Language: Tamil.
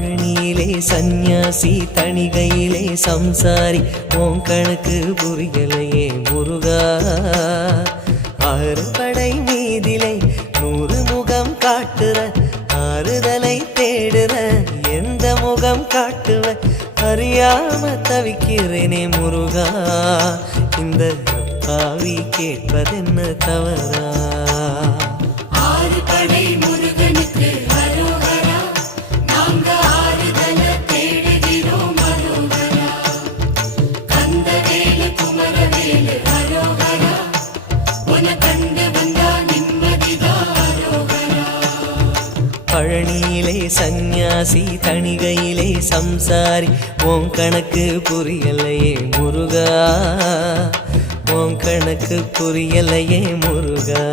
பழனியிலே சந்நியாசி தணிகையிலே சம்சாரி உன் கணக்கு புரியலையே முருகா ஆறுபடை மீதிலை 100 முகம் காட்டுற ஆறுதலை தேடுற எந்த முகம் காட்டுவ அறியாம தவிக்கிறேனே முருகா இந்த பாவி கேட்பதென்ன தவறா ஆறுபடை முருகனுக்கு அரோகரா நாங்க ஆறுதல தேடுகிறோம் அரோகரா கந்தவேலு குமரவேலு அரோகரா உன கண்டு வந்தா நிம்மதிதான் அரோகரா பழனியிலே சந்நியாசி தணிகையிலே சம்சாரி உன் கணக்கு புரியலையே முருகா உன் கணக்கு புரியலையே முருகா